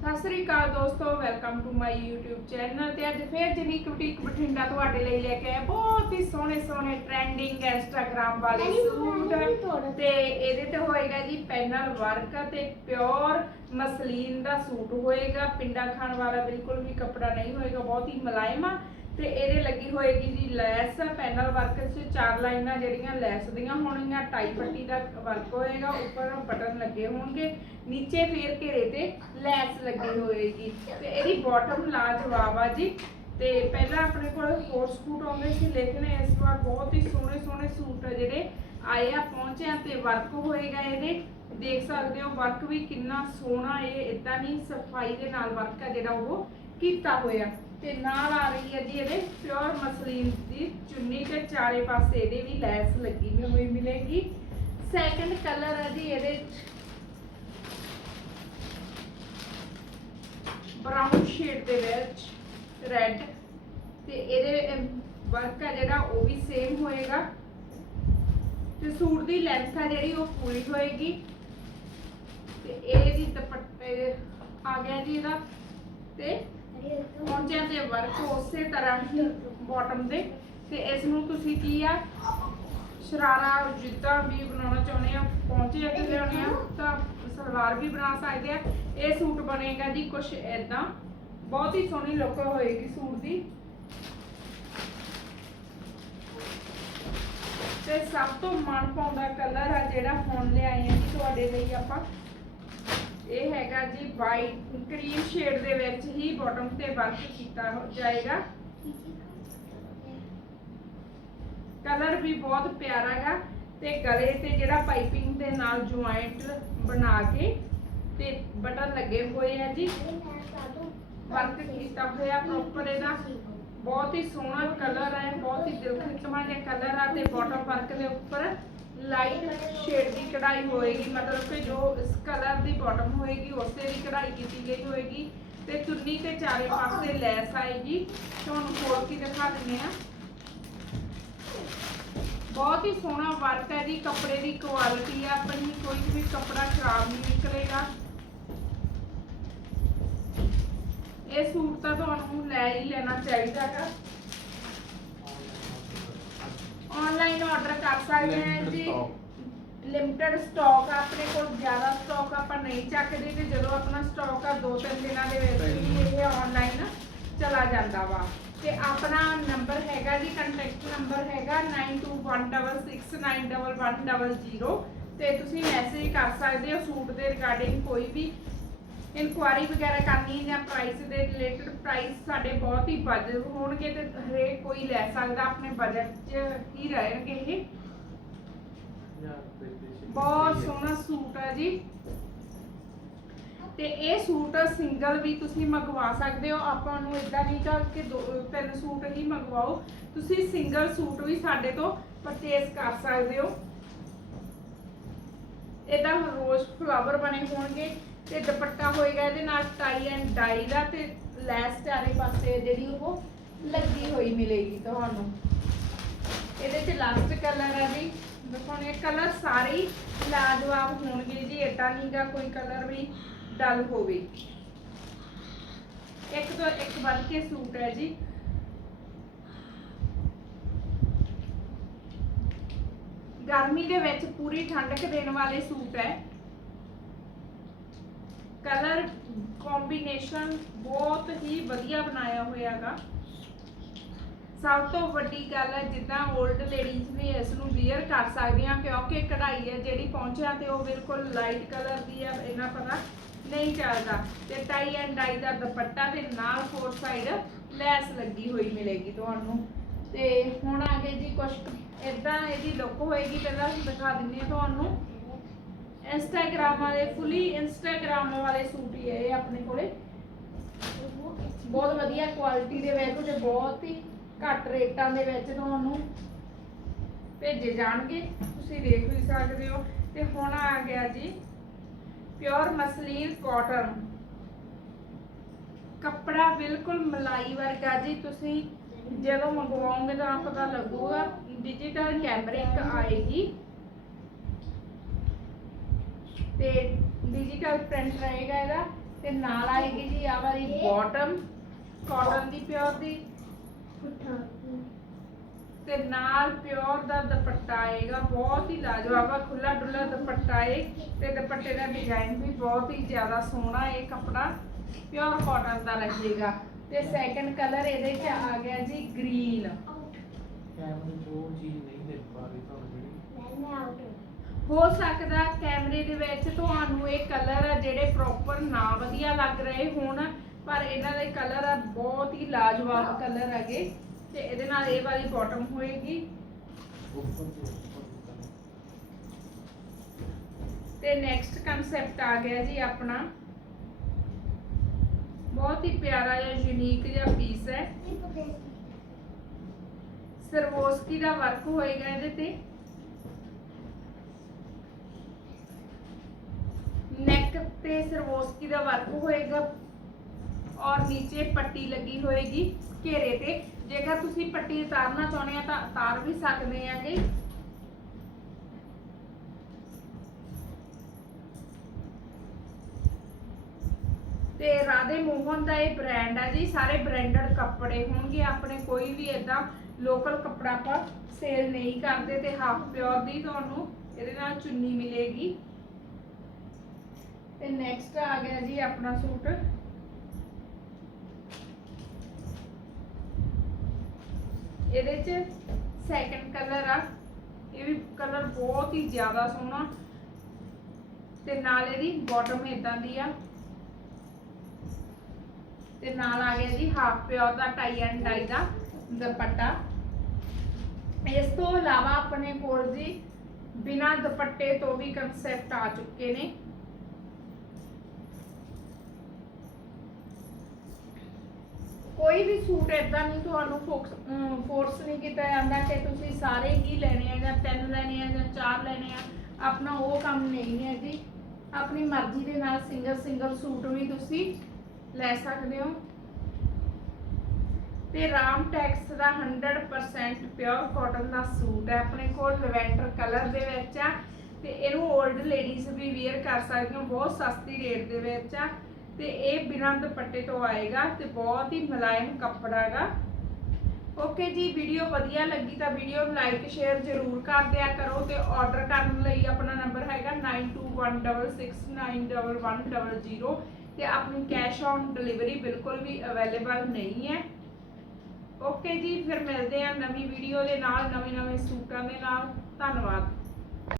ਸਤਿ ਸ੍ਰੀ ਅਕਾਲ ਦੋਸਤੋ welcome to my YouTube channel ਤੇ ਅੱਜ ਫੇਰ ਜਨੀਕ ਬੁਟੀਕ ਬਠਿੰਡਾ ਤੁਹਾਡੇ ਲਈ ਲੈ ਕੇ ਆਏ ਬਹੁਤ ਹੀ ਸੋਹਣੇ ਸੋਹਣੇ ਟ੍ਰੈਂਡਿੰਗ ਇੰਸਟਾਗ੍ਰam ਵਾਲੇ ਸੂਟ। ਤੇ ਇਹਦੇ ਤੇ ਹੋਏਗਾ ਜੀ ਪੈਨਲ ਵਰਕ ਤੇ ਪਿਓਰ ਮਸਲੀਨ ਦਾ ਸੂਟ ਹੋਏਗਾ। ਪਿੰਡਾ ਖਾਣ ਵਾਲਾ ਬਿਲਕੁਲ ਵੀ ਕੱਪੜਾ ਨਹੀਂ ਹੋਏਗਾ ਬਹੁਤ ਹੀ ਮੁਲਾਇਮ ਆ। ਤੇ ਇਹਦੇ ਲੱਗੀ ਹੋਏਗੀ ਜੀ ਲੈਸ, ਪੈਨਲ ਵਰਕ 'ਚ ਚਾਰ ਲਾਈਨਾਂ ਜਿਹੜੀਆਂ ਲੈਸ ਦੀਆਂ ਹੋਣਗੀਆਂ, ਟਾਈ ਪੱਟੀ ਦਾ ਵਰਕ ਹੋਏਗਾ, ਉੱਪਰ ਬਟਨ ਲੱਗੇ ਹੋਣਗੇ, ਨੀਚੇ ਫੇਰ ਘੇਰੇ ਤੇ ਲੈਸ ਲੱਗੀ ਹੋਏਗੀ। ਤੇ ਇਹਦੀ ਬਾਟਮ ਲਾਜਵਾਬ ਆ ਜੀ। ਤੇ ਪਹਿਲਾਂ ਆਪਣੇ ਕੋਲ ਹੋਰ ਸੂਟ ਆਉਂਦੇ ਸੀ, ਲੇਕਿਨ ਇਸ ਵਾਰ ਬਹੁਤ ਹੀ ਸੋਹਣੇ ਸੋਹਣੇ ਸੂਟ ਆ ਜਿਹੜੇ ਆਏ ਆ ਪਹੁੰਚਿਆ ਤੇ ਵਰਕ ਹੋਏਗਾ ਇਹਦੇ। ਦੇਖ ਸਕਦੇ ਹੋ ਵਰਕ ਵੀ ਕਿੰਨਾ ਸੋਹਣਾ, ਇਹ ਇਦਾਂ ਨਹੀਂ, ਸਫ਼ਾਈ ਦੇ ਨਾਲ ਵਰਕ ਆ ਜਿਹੜਾ ਉਹ ਕੀਤਾ ਹੋਇਆ। ਤੇ ਨਾਲ ਆ ਰਹੀ ਹੈ ਜੀ ਇਹਦੇ ਪਿਓਰ ਮਸਲੀਨ ਦੀ ਚੁੰਨੀ ਤੇ ਚਾਰੇ ਪਾਸੇ ਇਹਦੇ ਵੀ ਲੈਸ ਲੱਗੀ ਹੋਈ ਮਿਲੇਗੀ। ਸੈਕੰਡ ਕਲਰ ਹੈ ਜੀ ਇਹਦੇ ਬਰਾਊਨ ਸ਼ੇਡ ਦੇ ਵਿੱਚ ਰੈੱਡ ਤੇ ਇਹਦੇ ਵਰਕ ਹੈ ਜਿਹੜਾ ਉਹ ਵੀ ਸੇਮ ਹੋਏਗਾ। ਤੇ ਸੂਟ ਦੀ ਲੈਂਥ ਹੈ ਜਿਹੜੀ ਉਹ ਪੂਰੀ ਹੋਏਗੀ। ਤੇ ਇਹ ਦੀ ਦੁਪੱਟੇ ਆ ਗਿਆ ਜੀ ਇਹਦਾ। ਤੇ ਪਹੁੰਚਿਆ ਤੇ ਵਰਕ ਉਸੇ ਤਰ੍ਹਾਂ ਹੀ ਬਾਟਮ ਦੇ। ਤੇ ਇਸ ਨੂੰ ਤੁਸੀਂ ਕੀ ਆ? ਸ਼ਰਾਰਾ, ਜਿੱਦਾਂ ਵੀ ਬਣਾਉਣਾ ਚਾਹੁੰਦੇ ਆ, ਪਹੁੰਚੇ ਅੱਗੇ ਲਿਆਉਣੇ ਆ, ਤਾਂ ਸਲਵਾਰ ਵੀ ਬਣਾ ਸਕਦੇ ਆ। ਇਹ ਸੂਟ ਬਣੇਗਾ ਜੀ ਕੁਛ ਐਦਾਂ ਬਹੁਤ ਹੀ ਸੋਹਣੀ ਲੁੱਕ ਹੋਏਗੀ ਸੂਟ ਦੀ। ਤੇ ਸਭ ਤੋਂ ਮਨ ਪਾਉਂਦਾ ਕਲਰ ਆ ਜਿਹੜਾ ਹੁਣ ਲਿਆਏ ਆ ਜੀ ਤੁਹਾਡੇ ਲਈ ਆਪਾਂ। ਹੈਗਾ ਜੀ ਵਾਈਟ ਕਰੀਮ ਸ਼ੇਡ ਦੇ ਵਿੱਚ ਹੀ ਬਾਟਮ ਤੇ ਵਰਕ ਕੀਤਾ ਜਾਏਗਾ। ਕਲਰ ਵੀ ਬਹੁਤ ਪਿਆਰਾ ਗਾ ਤੇ ਗਲੇ ਤੇ ਜਿਹੜਾ ਪਾਈਪਿੰਗ ਦੇ ਨਾਲ ਜੁਆਇੰਟ ਬਣਾ ਕੇ ਤੇ ਬਟਨ ਲੱਗੇ ਹੋਏ ਆ ਜੀ। ਵਰਕ ਕੀਤਾ ਹੋਇਆ ਪ੍ਰੋਪਰ ਇਹਦਾ। ਬਹੁਤ ਹੀ ਸੋਹਣਾ ਕਲਰ ਹੈ, ਬਹੁਤ ਹੀ ਦਿਲ ਜਿਹਾ ਕਲਰ ਆ ਤੇ ਬਾਟਮ ਵਰਕ ਦੇ ਉੱਪਰ ਲਾਈਟ ਸ਼ੇਡ ਦੀ ਕਢਾਈ ਹੋਏਗੀ। ਮਤਲਬ ਕਿ ਜੋ ਇਸ ਕਲਰ ਬਾਟਮ ਹੋਏਗੀ ਉਸੇ ਦੀ ਕਢਾਈ ਕੀਤੀ ਗਈ ਹੋਏਗੀ ਤੇ ਚੁੰਨੀ ਤੇ ਚਾਰੇ ਪਾਸੇ ਲੈਸ ਆਏਗੀ। ਤੁਹਾਨੂੰ ਖੋਲ ਕੇ ਦਿਖਾ ਦਿੰਦੇ ਆ ਬਹੁਤ ਹੀ ਸੋਹਣਾ ਵਰਕ ਹੈ ਜੀ ਕੱਪੜੇ ਦੀ ਕੁਆਲਿਟੀ ਆ ਆਪਣੀ ਕੋਈ ਵੀ ਕੱਪੜਾ ਖਰਾਬ ਨਹੀਂ ਨਿਕਲੇਗਾ। ਇਹ ਸੂਟ ਤਾਂ ਤੁਹਾਨੂੰ ਲੈ ਹੀ ਲੈਣਾ ਚਾਹੀਦਾ ਹੈ ਆਨਲਾਈਨ ਆਰਡਰ ਕਰ ਸਕਦੇ ਹਾਂ ਜੀ। ਲਿਮਟਿਡ ਸਟਾਕ ਆਪਣੇ ਕੋਲ ਜ਼ਿਆਦਾ ਸਟਾਕ ਆਪਾਂ ਨਹੀਂ ਚੱਕਦੇ ਤੇ ਜਦੋਂ ਆਪਣਾ ਸਟਾਕ ਆ ਦੋ ਤਿੰਨ ਦਿਨਾਂ ਦੇ ਵਿੱਚ ਹੀ ਇਹ ਆਨਲਾਈਨ ਚਲਾ ਜਾਂਦਾ ਵਾ। ਤੇ ਆਪਣਾ ਨੰਬਰ ਹੈਗਾ ਜੀ ਕੰਟੈਕਟ ਨੰਬਰ ਹੈਗਾ 9216691100 ਤੇ ਤੁਸੀਂ ਮੈਸੇਜ ਕਰ ਸਕਦੇ ਹੋ ਸੂਟ ਦੇ ਰਿਗਾਰਡਿੰਗ ਕੋਈ ਵੀ ਇਨਕੁਆਰੀ ਵਗੈਰਾ ਕਰਨੀ ਜਾਂ ਪ੍ਰਾਈਸ ਦੇ ਰਿਲੇਟਡ ਪ੍ਰਾਈਸ ਸਾਡੇ ਬਹੁਤ ਹੀ ਵਾਜਬ ਹੋਣਗੇ ਤੇ ਹਰੇਕ ਕੋਈ ਲੈ ਸਕਦਾ ਆਪਣੇ ਬਜਟ 'ਚ ਹੀ ਰਹਿਣਗੇ ਇਹ। ਬਹੁਤ ਸੋਹਣਾ ਸੂਟ ਹੈ ਜੀ। ਤੇ ਇਹ ਸੂਟ ਸਿੰਗਲ ਵੀ ਤੁਸੀਂ ਮੰਗਵਾ ਸਕਦੇ ਹੋ। ਆਪਾਂ ਨੂੰ ਇਦਾਂ ਨਹੀਂ ਕਿ ਕਿ ਦੋ, ਤਿੰਨ ਸੂਟ ਹੀ ਮੰਗਵਾਓ। ਤੁਸੀਂ ਸਿੰਗਲ ਸੂਟ ਵੀ ਸਾਡੇ ਤੋਂ ਪਰਚੇਸ ਕਰ ਸਕਦੇ ਹੋ। ਇਹਦਾ ਰੋਜ਼ ਫਲਾਵਰ ਬਣੇ ਹੋਣਗੇ ਤੇ ਦੁਪੱਟਾ ਹੋਏਗਾ ਇਹਦੇ ਨਾਲ ਟਾਈ ਐਂਡ ਡਾਈ ਦਾ ਤੇ ਲੈਸ ਚਾਰੇ ਪਾਸੇ ਜਿਹੜੀ ਉਹ ਲੱਗੀ ਹੋਈ ਮਿਲੇਗੀ ਤੁਹਾਨੂੰ। ਇਹਦੇ ਚ ਲਾਸਟ ਕਲਰ ਆ ਜੀ। ਦੇਖੋ ਇਹ ਕਲਰ ਸਾਰੇ ਹੀ ਲਾਜਵਾਬ ਹੋਣਗੇ ਜੀ, ਏਦਾਂ ਨਹੀਂਗਾ ਕੋਈ ਕਲਰ ਵੀ ਡਲ ਹੋਵੇ। ਇੱਕ ਤੋਂ ਇੱਕ ਵੱਧ ਕੇ ਸੂਟ ਹੈ ਜੀ। ਗਰਮੀ ਦੇ ਵਿੱਚ ਪੂਰੀ ਠੰਡਕ ਦੇਣ ਵਾਲੇ ਸੂਟ ਹੈ। ਕਲਰ ਕੰਬੀਨੇਸ਼ਨ ਬਹੁਤ ਹੀ ਵਧੀਆ ਬਣਾਇਆ ਹੋਇਆ ਹੋਇਆਗਾ ਸਭ ਤੋਂ ਵੱਡੀ ਗੱਲ ਹੈ ਜਿੱਦਾਂ 올ਡ ਲੇਡੀਜ਼ ਵੀ ਇਸ ਨੂੰ ਵੇਅਰ ਕਰ ਸਕਦੀਆਂ ਕਿਉਂਕਿ ਕਢਾਈ ਹੈ ਜਿਹੜੀ ਪਹੁੰਚਿਆ ਤੇ ਉਹ ਬਿਲਕੁਲ ਲਾਈਟ ਕਲਰ ਦੀ ਹੈ, ਇਹਨਾਂ ਪਤਾ ਨਹੀਂ ਚੱਲਦਾ। ਤੇ ਟਾਈ ਐਂਡ ਡਾਈ ਦਾ ਦੁਪੱਟਾ ਤੇ ਨਾਲ ਫੋਰ ਸਾਈਡ ਲੈਸ ਲੱਗੀ ਹੋਈ ਮਿਲੇਗੀ ਤੁਹਾਨੂੰ। ਤੇ ਹੁਣ ਆ ਗਏ ਜੀ ਕੁਝ ਇਦਾਂ ਇਹਦੀ ਲੁੱਕ ਹੋਏਗੀ, ਪਹਿਲਾਂ ਦਿਖਾ ਦਿੰਨੇ ਆ ਤੁਹਾਨੂੰ। ਇੰਸਟਾਗ੍ਰਾਮ ਵਾਲੇ ਫੁੱਲੀ ਇੰਸਟਾਗ੍ਰਾਮ ਵਾਲੇ ਸੂਟ ਹੀ ਹੈ ਇਹ ਆਪਣੇ ਕੋਲੇ। ਬਹੁਤ ਵਧੀਆ ਕੁਆਲਿਟੀ ਦੇ ਵਿੱਚ ਤੇ ਬਹੁਤ ਹੀ ਘੱਟ ਰੇਟਾਂ ਦੇ ਵਿੱਚ ਤੁਹਾਨੂੰ ਭੇਜੇ ਜਾਣਗੇ। ਤੁਸੀਂ ਦੇਖ ਵੀ ਸਕਦੇ ਹੋ। ਤੇ ਹੁਣ ਆ ਗਿਆ ਜੀ ਪਿਓਰ ਮਸਲੀਨ ਕਾਟਨ ਕੱਪੜਾ ਬਿਲਕੁਲ ਮਲਾਈ ਵਰਗਾ ਜੀ, ਤੁਸੀਂ ਜਦੋਂ ਮੰਗਵਾਉਂਗੇ ਤਾਂ ਪਤਾ ਲੱਗੂਗਾ ਡਿਜੀਟਲ ਕੈਮਰਿਕ ਆਏਗੀ। ਤੇ ਡਿਜੀਟਲ ਪ੍ਰਿੰਟ ਰਹੇਗਾ ਇਹਦਾ। ਤੇ ਨਾਲ ਆਏਗੀ ਜੀ ਆ ਵਾਲੀ ਬਾਟਮ ਕਾਟਨ ਦੀ ਪਿਓਰ ਦੀ। ਤੇ ਨਾਲ ਪਿਓਰ ਦਾ ਦੁਪੱਟਾ ਆਏਗਾ ਬਹੁਤ ਹੀ ਲਾਜਵਾਬ ਆ ਖੁੱਲਾ ਡੁੱਲਾ ਦੁਪੱਟਾ ਏ ਤੇ ਦੁਪੱਟੇ ਦਾ ਡਿਜ਼ਾਈਨ ਵੀ ਬਹੁਤ ਹੀ ਜ਼ਿਆਦਾ ਸੋਹਣਾ ਏ ਕੱਪੜਾ ਪਿਓਰ ਕਾਟਨ ਦਾ ਲੱਗੇਗਾ। ਤੇ ਸੈਕੰਡ ਕਲਰ ਇਹਦੇ ਚ ਆ ਗਿਆ ਜੀ ਗ੍ਰੀਨ ਕੈਮਰੇ ਤੋਂ ਚੀਜ਼ ਨਹੀਂ ਦੇਖ ਪਾ ਰਹੀ ਤੁਹਾਨੂੰ ਜਿਹੜੀ। ਹੋ ਸਕਦਾ ਕੈਮਰੇ ਦੇ ਵਿੱਚ ਤੁਹਾਨੂੰ ਇਹ ਕਲਰ ਆ ਜਿਹੜੇ ਪ੍ਰੋਪਰ ਨਾ ਵਧੀਆ ਲੱਗ ਰਹੇ ਹੋਣ। ਪਰ ਇਹਨਾਂ ਦੇ ਕਲਰ ਆ ਬਹੁਤ ਹੀ ਲਾਜਵਾਬ ਕਲਰ ਹੈਗੇ ਤੇ ਇਹਦੇ ਨਾਲ ਇਹ ਵਾਲੀ ਬਾਟਮ ਹੋਏਗੀ। ਤੇ ਨੈਕਸਟ ਕਨਸੈਪਟ ਆ ਗਿਆ ਜੀ ਆਪਣਾ। ਬਹੁਤ ਹੀ ਪਿਆਰਾ ਜਿਹਾ ਯੂਨੀਕ ਜਿਹਾ ਪੀਸ ਹੈ। ਸਰਵੋਸਕੀ ਦਾ ਵਰਕ ਹੋਏਗਾ ਇਹਦੇ ਤੇ। ਨੈਕ ਤੇ ਸਰਵੋਸਕੀ ਦਾ ਵਰਕ ਹੋਏਗਾ। ਔਰ ਨੀਚੇ ਪੱਟੀ ਲੱਗੀ ਹੋਏਗੀ ਘੇਰੇ ਤੇ। ਜੇਕਰ ਤੁਸੀਂ ਪੱਟੀ ਉਤਾਰਨਾ ਚਾਹੁੰਦੇ ਆ ਤਾਂ ਉਤਾਰ ਵੀ ਸਕਦੇ ਆਂਗੇ। ਤੇ ਰਾਧੇ ਮੋਹਨ ਦਾ ਇਹ ਬ੍ਰਾਂਡ ਹੈ ਜੀ, ਸਾਰੇ ਬ੍ਰਾਂਡਡ ਕੱਪੜੇ ਹੋਣਗੇ। ਆਪਣੇ ਕੋਈ ਵੀ ਇਦਾਂ ਲੋਕਲ ਕੱਪੜਾ ਆਪਾਂ ਸੇਲ ਨਹੀਂ ਕਰਦੇ ਤੇ ਹਾਫ ਪਿਓਰ ਦੀ ਤੁਹਾਨੂੰ ਇਹਦੇ ਨਾਲ ਚੁੰਨੀ ਮਿਲੇਗੀ। ਤੇ ਨੈਕਸਟ ਆ ਗਿਆ ਜੀ ਆਪਣਾ ਸੂਟ। ਇਹਦੇ ਚ ਸੈਕੰਡ ਕਲਰ ਆ। ਇਹ ਵੀ ਕਲਰ ਬਹੁਤ ਹੀ ਜ਼ਿਆਦਾ ਸੋਹਣਾ। ਤੇ ਨਾਲ ਇਹਦੀ ਬਾਟਮ ਇਦਾਂ ਦੀ ਆ। ਤੇ ਨਾਲ ਆ ਗਿਆ ਜੀ ਹਾਫ ਪਿਓਰ ਦਾ ਟਾਈ ਐਂਡ ਡਾਈ ਦਾ ਦੁਪੱਟਾ। ਇਸ ਤੋਂ ਇਲਾਵਾ ਆਪਣੇ ਕੋਲ ਜੀ ਬਿਨਾ ਦੁਪੱਟੇ ਤੋਂ ਵੀ ਕਨਸੈਪਟ ਆ ਚੁੱਕੇ ਨੇ। ਕੋਈ ਵੀ ਸੂਟ ਇਦਾਂ ਨਹੀਂ ਤੁਹਾਨੂੰ ਫੋਰਸ ਨਹੀਂ ਕੀਤਾ ਜਾਂਦਾ ਕਿ ਤੁਸੀਂ ਸਾਰੇ ਹੀ ਲੈਣੇ ਆ ਜਾਂ ਤਿੰਨ ਲੈਣੇ ਆ ਜਾਂ ਚਾਰ ਲੈਣੇ ਆ। ਆਪਣਾ ਉਹ ਕੰਮ ਨਹੀਂ ਹੈ ਜੀ। ਆਪਣੀ ਮਰਜ਼ੀ ਦੇ ਨਾਲ ਸਿੰਗਲ ਸਿੰਗਲ ਸੂਟ ਵੀ ਤੁਸੀਂ ਲੈ ਸਕਦੇ ਹੋ। ਤੇ ਰਾਮ ਟੈਕਸ ਦਾ 100% ਪਿਓਰ ਕਾਟਨ ਦਾ ਸੂਟ ਹੈ। ਆਪਣੇ ਕੋਲ ਲਵੈਂਡਰ ਕਲਰ ਦੇ ਵਿੱਚ ਆ ਤੇ ਇਹਨੂੰ 올ਡ ਲੇਡੀਜ਼ ਵੀ ਵੇਅਰ ਕਰ ਸਕਦੀਆਂ ਬਹੁਤ ਸਸਤੀ ਰੇਟ ਦੇ ਵਿੱਚ ਆ। ਤੇ ਇਹ ਬਿਨਾਂ ਦੁਪੱਟੇ ਤੋਂ ਆਏਗਾ ਤੇ ਬਹੁਤ ਹੀ ਮੁਲਾਇਮ ਕੱਪੜਾ ਹੈਗਾ ਓਕੇ ਜੀ ਵੀਡੀਓ ਵਧੀਆ ਲੱਗੀ ਤਾਂ ਵੀਡੀਓ ਨੂੰ ਲਾਈਕ ਸ਼ੇਅਰ ਜ਼ਰੂਰ ਕਰ ਦਿਆ ਕਰੋ ਤੇ ਆਰਡਰ ਕਰਨ ਲਈ ਆਪਣਾ ਨੰਬਰ ਹੈਗਾ 9216691100 ਤੇ ਆਪਣੀ ਕੈਸ਼ ਔਨ ਡਿਲੀਵਰੀ ਬਿਲਕੁਲ ਵੀ ਅਵੇਲੇਬਲ ਨਹੀਂ ਹੈ ਓਕੇ ਜੀ ਫਿਰ ਮਿਲਦੇ ਆ ਨਵੀਂ ਵੀਡੀਓ ਦੇ ਨਾਲ ਨਵੇਂ ਨਵੇਂ ਸੂਟਾਂ ਦੇ ਨਾਲ ਧੰਨਵਾਦ